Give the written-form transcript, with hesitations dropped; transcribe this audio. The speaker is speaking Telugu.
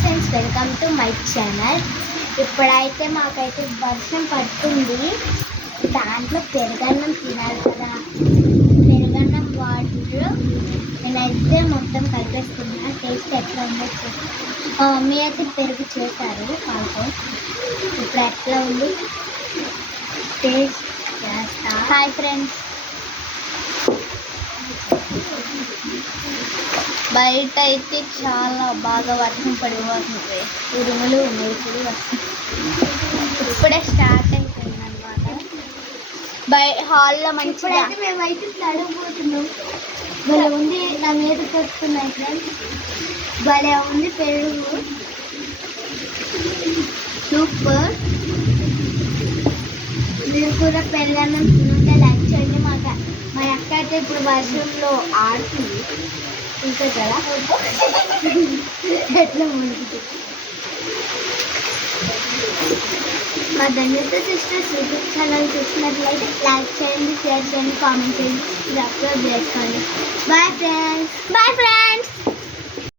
Friends, welcome to my channel. ఇప్పుడైతే మాకైతే వర్షం పడుతుంది. దాంట్లో పెరుగన్నం తినాలి కదా. పెరుగన్నం వాటర్ నేనైతే మొత్తం కలిపేసుకున్నా. టేస్ట్ ఎట్లా ఉందో మా మమ్మీ అయితే పెరుగు చేశారు పాలతో. ఇప్పుడు ఎట్లా ఉంది టేస్ట్ చేస్తా. హాయ్ ఫ్రెండ్స్, బయట అయితే చాలా బాగా వర్షం పడిపోతుంది. ఉరుములు మెరుపులు వర్షం ఇప్పుడే స్టార్ట్ అయిపోయింది అన్నమాట. హాల్లో మంచిగా మేమైతే తడిపోతున్నాం. భలే ఉంది, నా మీద కొట్టుకున్నాయి ఫ్రెండ్స్. భలే ఉంది పెరుగు, సూపర్. మీరు కూడా పెరుగన్నం తింటే లైక్ చేయండి. మా అక్క అయితే ఇప్పుడు వర్షంలో ఆడుతుంది. ఇంకా కదా ఎట్లా మునుగుతుంది. మా ధన్యత సిస్టర్స్ యూట్యూబ్ ఛానల్ చూసినట్లయితే లైక్ చేయండి, షేర్ చేయండి, కామెంట్ చేయండి, సబ్స్క్రైబ్ చేసుకోండి. Bye friends.